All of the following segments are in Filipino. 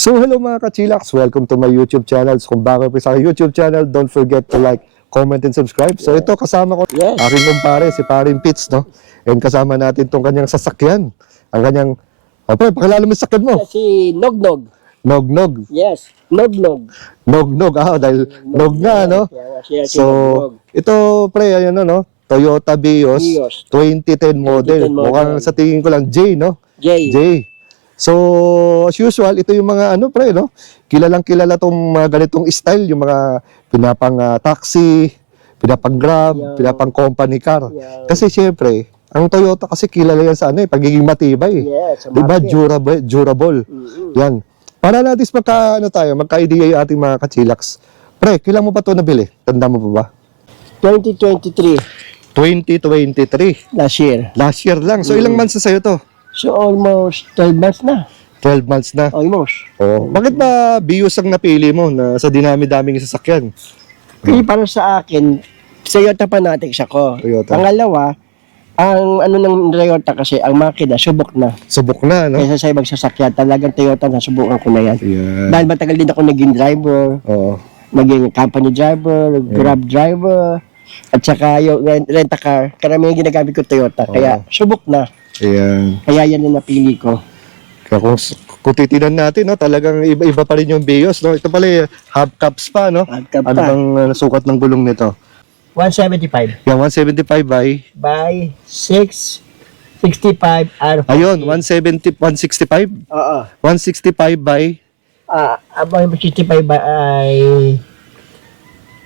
So hello mga ka-chillax, welcome to my YouTube channel. So, kung bago pa sa YouTube channel, don't forget to like, comment, and subscribe. So ito kasama ko, aking kumpare, si Paring Pitts, no? And kasama natin tong kanyang sasakyan. Ang kanyang, pre, pakilala mo yung sasakyan mo. Si Nognog. Nognog. Yes, Nognog. Nognog, dahil nog nga, no? So, ito pre, ayan no? Toyota Vios 2010 model. 2010 model. Mukhang sa tingin ko lang J, no? J. So, as usual, ito yung mga pre, no? Kilalang kilala tong mga ganitong style, yung mga pinapang taxi, pinapang grab, pinapang company car. Kasi syempre, ang Toyota kasi kilala yan sa pagiging matibay. Yes, diba? Durable. Yan. Para natin magka-idea yung ating mga kachillax. Pre, kailan mo pa ito nabili? Tanda mo pa ba? 2023. 2023. Last year. Last year lang. So, ilang months na sa'yo to? So almost 12 months na. 12 months na. Almost. Oh. Bakit ba Vios ang napili mo na sa dinami-daming sasakyan? Kasi para sa akin, Toyota Fanatics ako. Toyota. Pangalawa, ang ng Toyota kasi, ang makina, subok na. Subok na, no? Kaysa sa ibang sasakyan, talagang Toyota, nasubukan ko na yan. Yeah. Dahil matagal din ako naging driver, Oo. naging company driver, grab driver, at saka yung rent-a-car. Karamihan ginagamit ko Toyota, kaya subok na. Ayan. Kaya yan ang napili ko. Kaya kung titinan natin, no, talagang iba pa rin yung Vios, no? Ito pala hubcaps pa, no? Hubcap Ano pa. bang sukat ng gulong nito? 175 Yan, 175 by... 665 R40. Ayun, 165? Oo. 165 by... About 65 by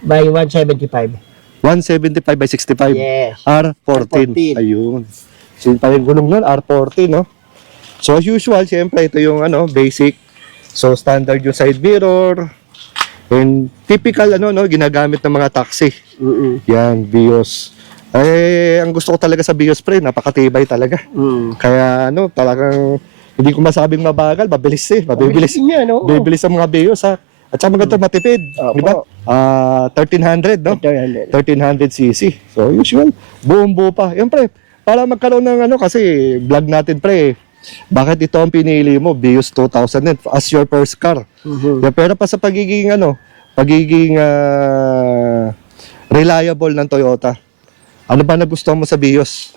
175. 175 by 65. Yes. R14. R14. Ayun. So, yung gulong nun, R14, no? So, as usual, siyempre, ito yung basic. So, standard yung side mirror. And typical, ginagamit ng mga taxi. Yan, Vios. Ang gusto ko talaga sa Vios, pre, napakatibay talaga. Kaya, talagang, hindi ko masabing mabagal, mabilis Mabibilis. niya, no? Bibilis ang mga Vios, ha? At saka maganda matipid, di ba? 1300, no? 100. 1300cc. So, usual. Buong-buo pa. Yan, pre, para magkaroon ng kasi vlog natin, pre, bakit ito ang pinili mo, Vios 2000 as your first car? Yeah, pero pa sa pagiging reliable ng Toyota. Ano ba nagustuhan mo sa Vios?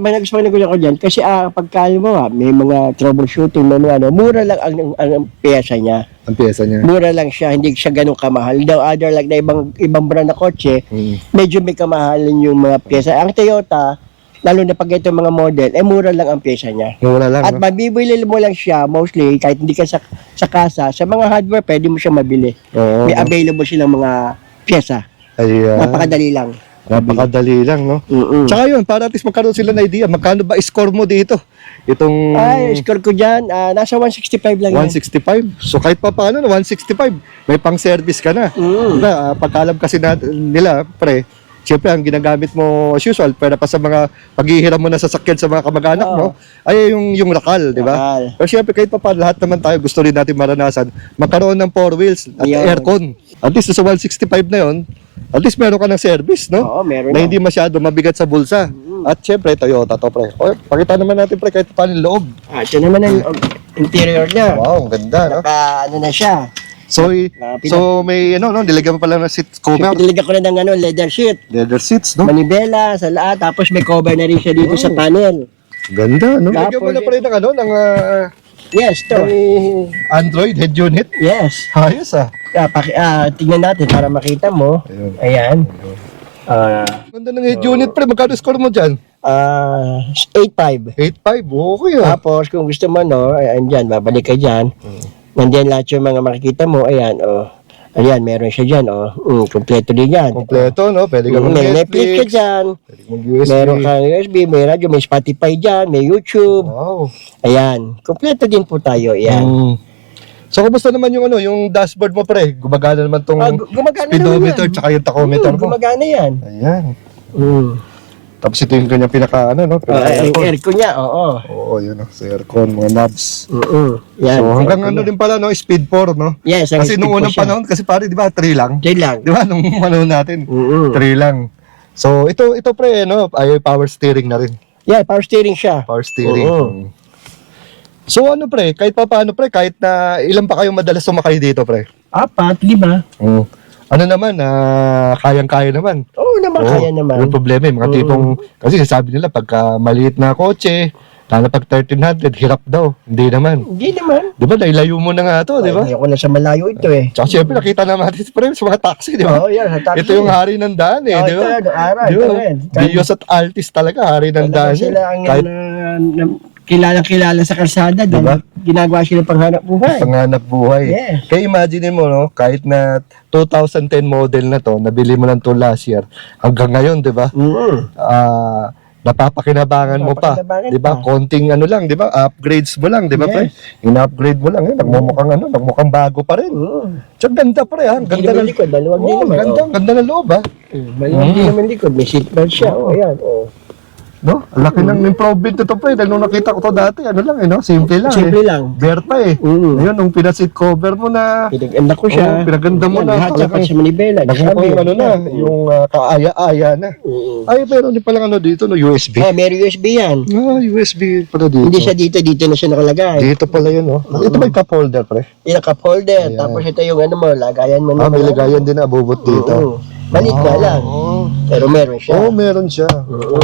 May nagustuhan ko dyan kasi pagka mo may mga troubleshooting, mura lang ang pyesa niya. Ang pyesa niya. Mura lang siya, hindi siya ganun kamahal. Daw other like na ibang brand na kotse, medyo may kamahalan yung mga pyesa. Ang Toyota, lalo na pag ito mga model, mura lang ang pyesa niya. Mura lang, At mabibili mo lang siya, mostly, kahit hindi ka sa kasa, sa mga hardware, pwede mo siya mabili. Oo, May available silang mga pyesa. Ayan. Napakadali lang. Napakadali lang, no? Tsaka yun, para at least magkaroon sila ng idea, magkano ba score mo dito? Itong... Score ko dyan, nasa 165 lang yan. 165. So kahit pa paano, 165, may pang-service ka na. Diba, pagkalam kasi nila, pre, siyempre ang ginagamit mo as usual, pero pa sa mga paghihiram mo na sasakyan sa mga kamag-anak mo, ay yung rakal, di ba? Pero siyempre kahit pa paano, lahat naman tayo gusto rin natin maranasan, magkaroon ng 4 wheels at aircon. At least sa 165 na yon, at least meron ka ng service, no? Oo, meron na na. hindi masyado mabigat sa bulsa. At syempre, Toyota to, pre. O, pakita naman natin, pre, kahit paano yung loob. Ito naman ang interior niya. Wow, ang ganda, no? Na siya. So, may, nilagyan mo pala ng seat cover. Piniligan ko na ng leather sheet. Leather seats, no? Manibela sa lahat, tapos may cover na rin siya dito sa panel. Ganda, no? Tapos, Lagyan mo na pa rin ng Yes, to. Android head unit. Yes. Ayos, ah. Tingnan natin para makita mo. Ayun. Ayan. Ganda ng head unit, pre. Magkano score mo dyan? 8.5. 8.5, okay, ah. Tapos kung gusto mo, ayan dyan, babalik ka dyan. Nandiyan lahat yung mga makikita mo, ayan, ayan, meron siya dyan, kompleto din yan. Kompleto, no? Pwede ka May Netflix ka mag-Netflix. dyan, Pwede ka mag-USB. meron kang USB, may radyo, may Spotify dyan, may YouTube. Wow. Ayan, kompleto din po tayo, ayan. So, kumusta naman yung yung dashboard mo, pre? Gumagana naman tong Gumagana speedometer naman yan. tsaka yung tachometer mo. Gumagana yan. Ayan. Tapos ito yung kanyang pinaka, Yung aircon niya, oo. Oo, yun, sa aircon, mga knobs. Yan, So, hanggang aircon niya. din pala, speed 4, no? Yes, ang Kasi speed nung po unang siya. panahon, kasi pare, di ba, 3 lang? Diyan lang. Di ba, nung panahon natin, 3 lang. So, ito pre, ay power steering na rin. Yeah, power steering siya. Power steering. Oo. So ano pre, kahit pa paano pre, kahit na ilan pa kayo madalas sumakay dito pre? 4, 5. Oo. Ano naman, kayang-kaya naman. Oo naman, Oo, kaya naman. yung problema, yung mga tipong, kasi sabi nila, pagka maliit na kotse, lalo pag 1,300, hirap daw. Hindi naman. Hindi naman. Di ba, nailayo mo na nga to, di ba? Ayoko na sa malayo ito eh. Tsaka syempre, nakita naman natin pre, sa mga taxi, di ba? Oo, yan. Sa taxi. Ito yung hari ng daan eh, di ba? Ito, araw, Di ito ba? rin. Diyos at artist talaga, hari ng daan. Talagang sila ang Kahit kilalang-kilala sa kalsada. Diba? Ginagawa sila panghanap buhay. panganap buhay. Yes. Kaya imagine mo, no, kahit na 2010 model na to, nabili mo lang to last year, hanggang ngayon, di ba? Napapakinabangan mo pa, Napapakinabangan 'di ba? pa. Konting ano lang, 'di ba? Upgrades mo lang, 'di ba, pre? In-upgrade mo lang, nagmumukhang bago pa rin. Tsaka ganda pre, ha? Hindi Ganda naman likod, maluwag din naman. ganda ng loob, ha? Maluwag din naman likod. May seatbelt siya. Oo. Ayan. Oh. No? Ang laki ng improvement nito, pre. Dahil nung nakita ko to dati, ano lang, no? Simple lang. Simple lang. Bare pa eh. Ngayon, nung pinaseat cover mo na, Pinaganda ko siya. Oo, pinaganda mo Yan, na. lahat Talagang dapat sa Manibela. nagmukhang ano na, yung kaaya-aya na. Ay, pero hindi palang ano dito, no? USB. May USB yan. USB pala dito. Hindi siya dito na siya nakalagay. Dito pala yun, no? Ito ba yung cup holder, pre? Yung cup holder. Ayan. Tapos ito yung ano mo, lagayan mo May mga- lagayan din na abubot dito. Oo. Malit na lang. Oo. Pero meron siya. Oo, meron siya.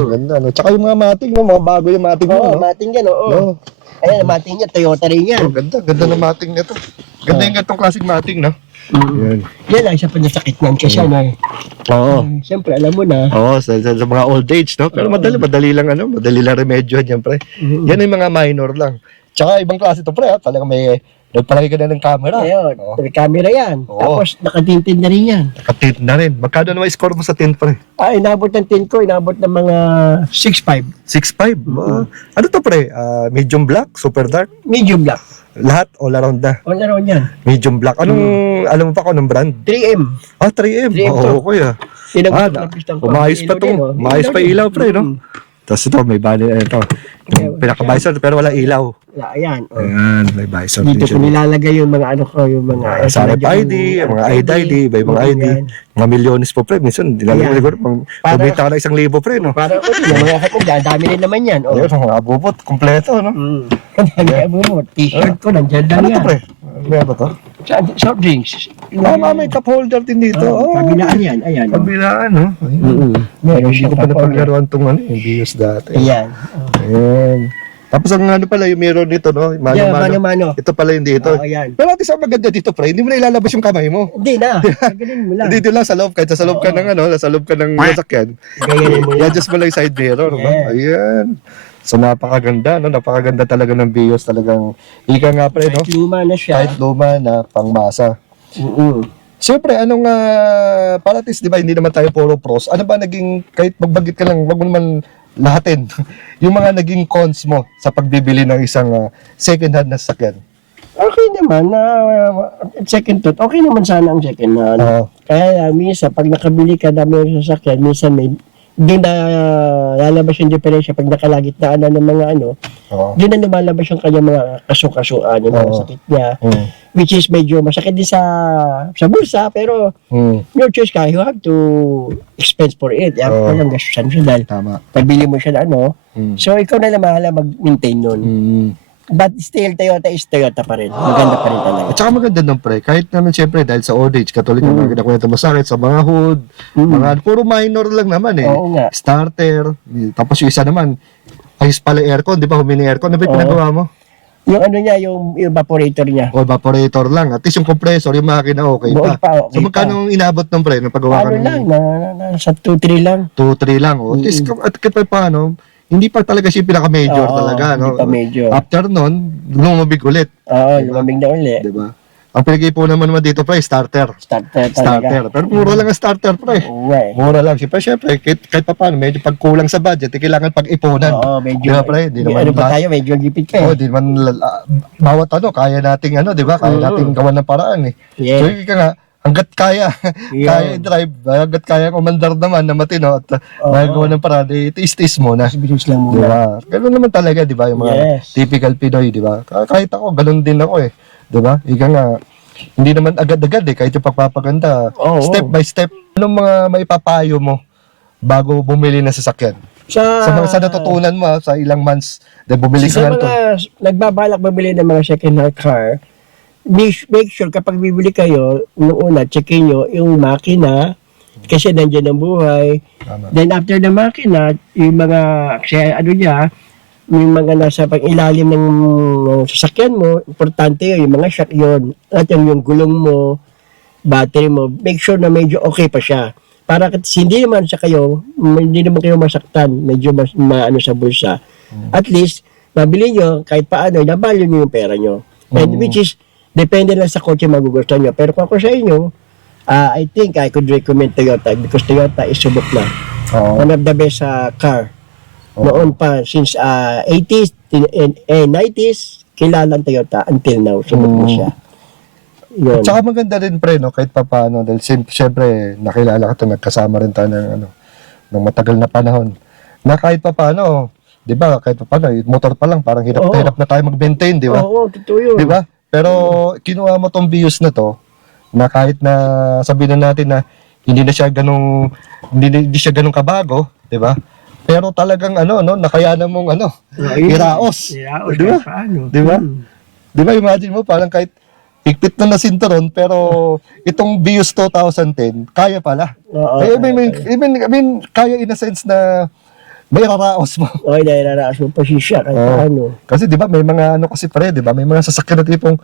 Ganda, no? Tsaka yung mga mating mo, mga bago yung mating mo, Oo, no? mating yan, oo. No? Ayan, mating niya, Toyota rin yan. Ganda ng mating nito. Ganda yung gantong klaseng mating, no? Yan. Yan lang siya panasakit niyan kasi ano eh. Oo. Siyempre, alam mo na. Oo, sa mga old age, no? Pero madali lang, madali lang remedyohan yan, pre. Yan yung mga minor lang. Tsaka ibang klase to, pre, ha? Talagang may nagpalagay ka na ng camera. Ayun, Oo. may camera yan. Oo. Tapos, nakatintin na rin yan. Nakatint na rin. Magkano naman score mo sa tint, pre? Inabot ng tint ko, inabot ng mga 6.5. 6.5. Ano to, pre? Medium black, super dark? Medium black. Lahat, all around na. All around yan. Medium black. Alam mo pa kung anong brand? 3M. 3M. 3M to. Oo, kuya. Umayos pa to. Umayos pa ilaw, pre, no? Tapos ito, may bali, ito. Yung pinaka-visor, pero wala ilaw. Ayan. Ayan, may visor. Dito ko nilalagay yung mga ano ko, yung mga... Sa RFID, mga ID, iba-ibang ID. Mga milyones po, pre. Minsan, dinalaman Ayan. siguro, kumita ka na 1,000, pre, no? Para ko, yung mga kapag dyan, dami rin naman yan. Oh. Ayun, mga abubot, kompleto, no? Dami mo. T-shirt ko, nandiyan lang Ano to, yan. pre? Ano ba to? Soft drinks. May cup holder din dito. Kabilaan yan. Ayan. Kabilaan, no? Meron Hindi siya ko pa cup holder. napaglaruan itong yung BIOS dati. Ayan. Ayan. Tapos ang ano pala, yung mirror nito, no? Yan, mano-mano. Ito pala yung dito. Ayan. Pero at isa maganda dito, pre, hindi mo na ilalabas yung kamay mo. Hindi na. Ganun mo lang. Dito lang sa loob, kahit sa loob ka ng sa loob ka ng sasakyan. Ganyan mo lang. I-adjust mo lang yung side mirror, no? Yeah. Ayan. So napakaganda, no? Napakaganda talaga ng BIOS, talagang ika nga pre, no? Kahit luma na siya. Kahit luma na pangmasa. Siyempre, anong para at least, di ba, hindi naman tayo puro pros. Ano ba naging, kahit magbagit ka lang, wag mo naman lahatin, yung mga naging cons mo sa pagbibili ng isang second hand na sasakyan? Okay naman na second thought. Okay naman sana ang second hand. Kaya minsan pag nakabili ka dami ng sasakyan, minsan may doon na lalabas yung diferensya pag nakalagitnaan ng mga doon na lumalabas yung kanyang mga kaso-kasuan, yung mga sakit niya. Which is medyo masakit din sa bulsa, pero your choice ka, you have to expense for it. Yan ang gastusan siya dahil Tama. pabili mo siya na so ikaw na lang mahala mag-maintain nun. But still, Toyota is Toyota pa rin. Maganda pa rin talaga. At saka maganda nung pre, kahit naman siyempre dahil sa old age, katulad ng mga kinakwento mo sa akin, sa mga hood, mga puro minor lang naman eh. Oo nga. Starter, tapos yung isa naman, ayos pala aircon, di ba? Humini aircon, ano ba yung pinagawa mo? Yung ano niya, yung evaporator niya. O evaporator lang, at least yung compressor, yung makina okay Buo pa. pa, okay So magkano inabot ng pre, nung paggawa ka Ano ng lang, sa 2-3 lang. 2-3 lang. At least, at kahit pa paano, hindi pa talaga siya pinaka-major Oo, talaga. No? hindi pa major. After nun, lumabig ulit. Oo, lumamig na uli. Di ba? Ang pinag-ipunan naman dito, pre, starter. Starter talaga. Starter. Pero mura lang ang starter, pre. Oo nga eh. Mura lang. Siyempre, kahit pa paano, medyo pagkulang sa budget, kailangan pag-ipunan. Oo, medyo. Di ba, pre? Di naman ano pa tayo, medyo gipit ka Oo, eh. di naman, bawat kaya nating, di ba? Kaya nating gawan ng paraan eh. Yeah. So, ika nga, hanggat kaya, kaya i-drive, hanggat kaya kumandar naman na matino at magawa ng paraan, tiis-tiis mo na. Bilis lang Di muna. ba? Ganun naman talaga, di ba? Yung mga Yes. typical Pinoy, di ba? Kahit ako, ganun din ako eh. Di ba? Ika nga, hindi naman agad-agad eh, kahit yung pagpapaganda. Oo. Step by step. Anong mga maipapayo mo bago bumili ng sasakyan? Sa mga sa natutunan mo sa ilang months na bumili sa ka nito. mga nagbabalak bumili ng mga second-hand car, make sure kapag bibili kayo, nung una, checkin nyo yung makina, kasi nandiyan ang buhay. Tama. Then after the makina, yung mga, yung mga nasa pang-ilalim ng sasakyan mo, importante yun, yung mga shock yun. At yung gulong mo, battery mo, make sure na medyo okay pa siya. Para hindi naman hindi naman kayo masaktan, medyo maano sa bulsa. At least, mabili nyo, kahit paano, nabalyo nyo yung pera nyo. And which is, depende lang sa kotse magugustuhan nyo. Pero kung ako sa inyo, I think I could recommend Toyota because Toyota is subok na. Oo. One of the best car. Noon pa, since 80s and 90s, kilala ang Toyota until now. Subok na siya. Yun. Tsaka maganda rin pre, no, kahit papaano, dahil siyempre nakilala ka to, nagkasama rin tayo ng matagal na panahon. Na kahit papaano, 'di ba? Kahit papaano, motor pa lang parang hirap na tayo mag-maintain, 'di ba? Oo, totoo yun. 'Di ba? Pero kinuha mo tong Vios na to, na kahit na sabihin na natin na hindi siya ganung kabago, 'di ba? Pero talagang nakayanan mong iraos. Iraos, Di ba? paano? Di ba? 'Di ba, imagine mo parang kahit higpit na sinturon, pero itong Vios 2010, kaya pala. Oo, I mean, kaya in a sense na may raraos mo. okay, dahil naraas mo pa siya, kahit paano. Kasi di ba, may mga kasi pre, di ba, may mga sasakyan na tipong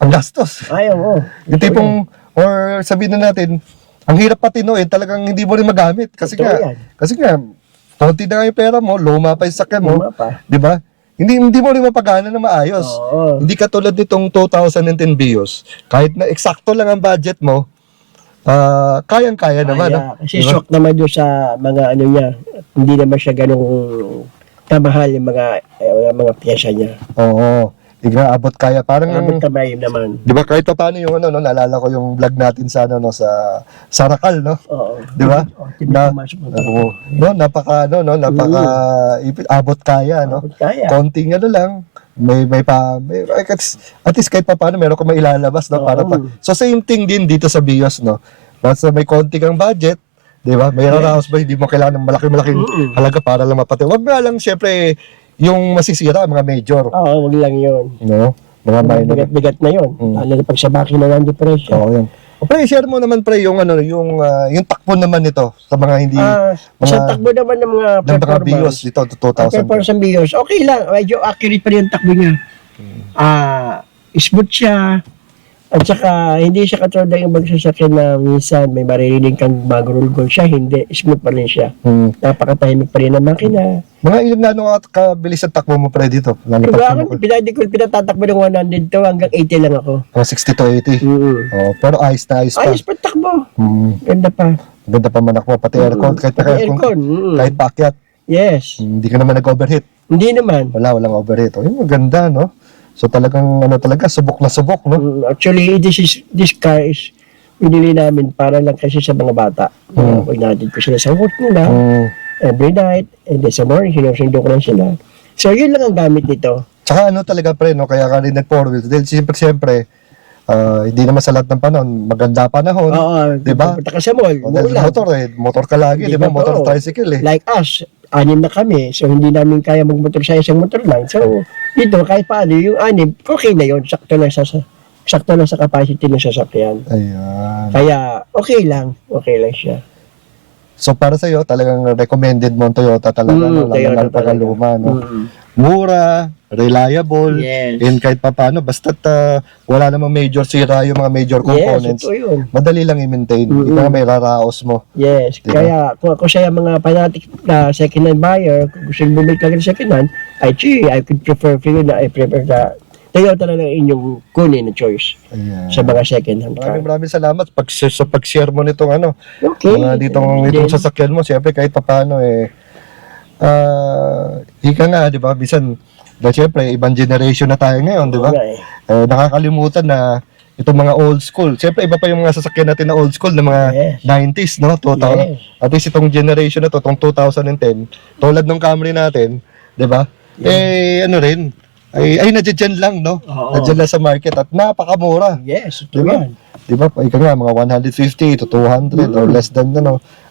ang gastos. Ayaw mo. Yung tipong, or sabihin na natin, ang hirap patinuin, talagang hindi mo rin magamit. Kasi Totoo yan. konti na nga yung pera mo, luma pa yung sasakyan mo, Luma pa. di ba? Hindi mo rin mapagana na maayos. Oo. Hindi katulad nitong 2010 Vios. Kahit na eksakto lang ang budget mo, kayang-kaya naman. Kasi Diba? shock naman doon sa mga niya. Hindi naman siya ganong kamahal yung mga pyesa niya. Oo. Abot kaya. Parang, Abot kamay naman. di ba, kahit pa paano yung naalala ko yung vlog natin sa sa Sarakal, no? Oo. Di ba? Na, Napaka abot kaya, no? Abot kaya. Konting lang, at least kahit pa paano meron ka mailalabas, no? Para pa. So same thing din dito sa Vios, no? Basta may konti kang budget, di ba? May raraos ba, hindi mo kailangan ng malaking halaga para lang mapati. Wag nga lang, syempre, yung masisira, mga major. Oo, wag lang yun. No? Mga minor. Bigat na yun. Lalo na pag sa makina ng depression. Oo, yan. Pre, share mo naman pre yung yung takbo naman nito sa mga hindi Sa takbo naman ng mga ng mga Vios performance. dito 2000. Performance ng Vios, okay lang. Medyo accurate pa rin yung takbo niya. Smooth siya. At saka, hindi siya katulad ng ibang sasakyan na minsan may maririnig kang magulgol siya. Hindi. Smooth pa rin siya. Napakatahimik pa rin ang makina. Mga ilan na kabilis ang takbo mo pre dito? Diba ako, pinatatakbo ng 100 to hanggang 80 lang ako. 60 to 80. Oh, pero ayos na ayos pa. Ayos pa takbo. Ganda pa. Ganda pa manak mo, pati aircon, kahit Pati aircon. kahit paakyat. Yes. Hindi ka naman nag-overheat. Hindi naman. Walang overheat. Oh, yun, maganda, no? So talagang subok na subok, no? Actually, this car is pinili namin para lang kasi sa mga bata. Pag natin ko sila sa work nila, every night, and then sa morning, sinusundo ko lang sila. So, yun lang ang gamit nito. Tsaka talaga pre, no? Kaya ka rin nag-four wheels. Dahil siyempre, hindi naman sa lahat ng panahon, maganda panahon. Oo, diba? Punta ka sa mall, Dahil maulan. motor ka lagi, di ba? Motor tricycle eh. Like us, 6 na kami, so hindi namin kaya magmotor sa isang motor lang. So, dito, kahit paano, yung 6, okay na yun, sakto lang sa capacity ng sasakyan. Ayan. Kaya, okay lang siya. So para sa iyo, talagang recommended mo ang Toyota talaga, no? Lalo Toyota na pagkaluma, no? Mm. Mura, reliable, Yes. and kahit paano, basta't wala namang major sira yung mga major components, Yes, ito yun. madali lang i-maintain. Hindi ka may raraos mo. Yes, Diba? kaya kung ako sa mga fanatic na second-hand buyer, kung gusto nyo bumili ka ng second-hand, I could prefer for you na I prefer na Toyota na lang inyong kunin na choice Ayan. sa mga second-hand car. Maraming salamat sa pag-share mo nitong Okay. itong sasakyan mo. Siyempre kahit papaano ika nga, di ba? Bisan, dahil siyempre, ibang generation na tayo ngayon, di ba? Okay. Nakakalimutan na itong mga old school. Siyempre, iba pa yung mga sasakyan natin na old school, na mga Yes. 90s, no? 2000. Yes. At least itong generation na to, itong 2010, tulad ng Camry natin, di ba? Ay, nandiyan lang, no? Oo. Nandiyan lang sa market at napakamura. Yes, ito Diba? yan. di ba? Ika nga, mga 150 to 200 or less than,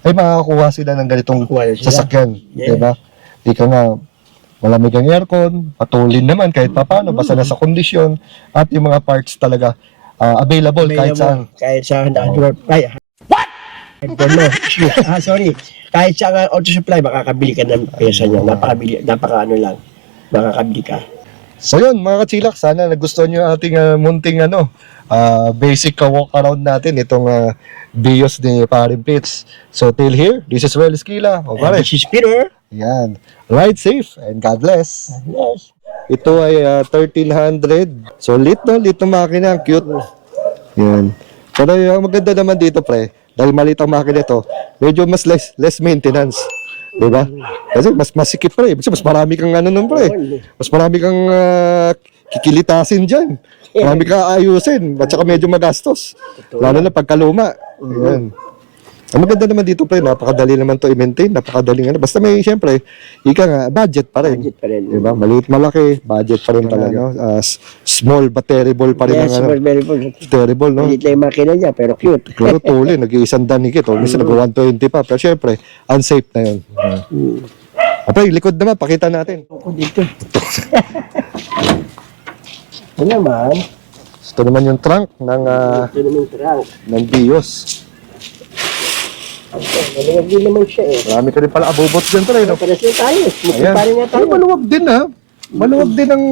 ay makakakuha sila ng ganitong Kuha sila. sasakyan, Yeah. di ba? Ika nga, malamig ang aircon, patulin naman kahit papano, basta nasa kondisyon, at yung mga parts talaga available kahit saan. Kahit saan. Ay, what? I don't know. Sorry. Kahit saan auto supply, makakabili ka ng pyesa niya. Napaka-ano lang. Makakabili ka. So yun, mga kachilak, sana nagustuhan nyo ang ating munting basic walk around natin, itong bios ni Parin Pitts. So till here, this is Well Esquila. O And pare, this is Peter. yan. Ride safe and God bless. Yes. Ito ay 1300. So lit na makina, ang cute. Yan. Pero yung maganda naman dito, pre, dahil maliit ang makina ito, medyo mas less maintenance. Diba? Kasi mas masikip, pre. Kasi mas marami kang nun, pre. Mas marami kang kikilitasin dyan. Marami kang ayusin. At saka medyo magastos. Lalo na pagkaluma. Yan. Ang maganda naman dito, pre, napakadali naman to i-maintain, napakadaling Basta may, siyempre, ika nga, budget pa rin. Budget pa rin. Diba? Maliit, malaki, budget pa rin talaga. Small but terrible pa rin. Yes, very good. Terrible, no? Maliit lang yung makina niya, pero cute. Pero tuli, nag-iisang danikit. Minsan nag-120 pa. Pero siyempre, unsafe na yun. Apay, likod naman, pakita natin. Ako dito. Ito naman. Ito naman yung trunk ng, Ito naman yung trunk. ng Bios. Maluwag din naman siya eh. Marami ka rin pala abubot dyan, pre, no? Pares na tayo. Ayan. Magpapari nga tayo. Ay, maluwag din, ha? Maluwag din ang,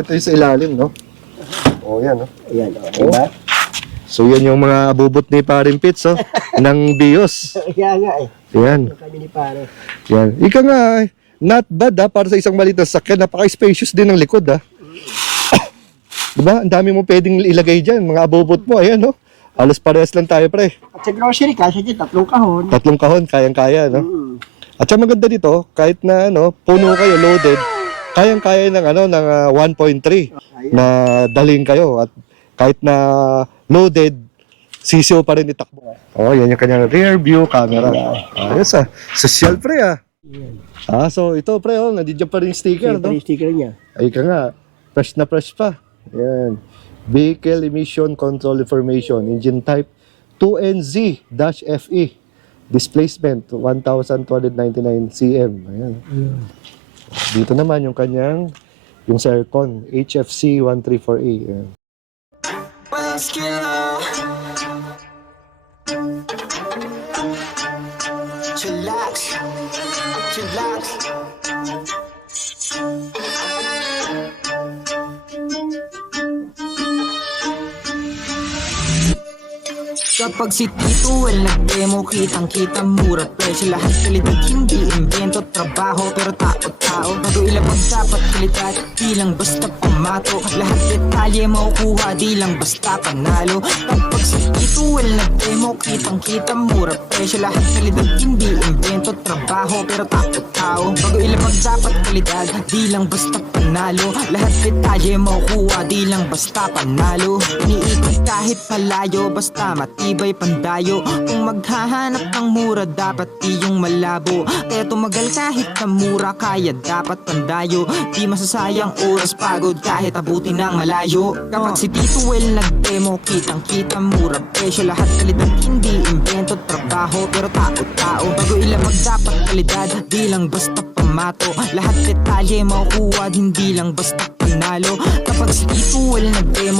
ito yung sa ilalim, no? O, yan, no? Ayan, diba? So, yan yung mga abubot ni Parin Pitts, ng Bios. Kaya nga eh. Yan. Yung kami ni pare. Yan. Ika nga, not bad, para sa isang maliit na sakyan. Napaka-spacious din ng likod, ha? Diba? Ang dami mo pwedeng ilagay dyan. Mga abubot mo, ayan, no? Halos parehas lang tayo, pre. At sa grocery, kasi dyan, 3 kahon. 3 kahon, kayang-kaya, no? At sa maganda dito, kahit na puno kayo, loaded, kayang-kaya ng ng 1.3 na dalhin kayo. At kahit na loaded, sisiyo pa rin itakbo. Oh, yan yung kanyang rear view camera. Ayos social pre so ito pre, nandiyan pa rin yung sticker, no? Yung sticker niya. Ay ka nga, fresh na fresh pa. Yan. Vehicle Emission Control Information, engine type 2NZ-FE, displacement 1,299 cm. Ayan. Dito naman yung kanyang, yung Sercon, HFC 134A. Ayan. Chillax, chillax. Kapag si Tito Well nag-demo, kitang-kita mura presyo. Lahat kalidad, hindi invento, trabaho, pero tao-tao. Bago ilabag dapat kalidad, di lang basta pamato. Lahat detalye makukuha, di lang basta panalo. Kapag si Tito Well nag-demo, kitang-kita mura presyo. Lahat kalidad, hindi invento, trabaho, pero tao-tao. Bago ilabag dapat kalidad, di lang basta panalo. Lahat detalye makukuha, di lang basta panalo. Iniikot kahit malayo, basta matibay pandayo. Kung maghahanap ng mura, dapat iyong malabo. Kaya tumagal kahit na mura, kaya dapat pandayo. Di masasayang oras, pagod kahit abutin ng malayo. Kapag si Tito Well nag-demo, kitang-kita mura presyo. Lahat kalidad, hindi invento, trabaho, pero tao-tao. Bago ilabag dapat kalidad, di lang basta pamato. Lahat detalye makukuha, hindi lang basta panalo. Kapag si Tito Well nag-demo,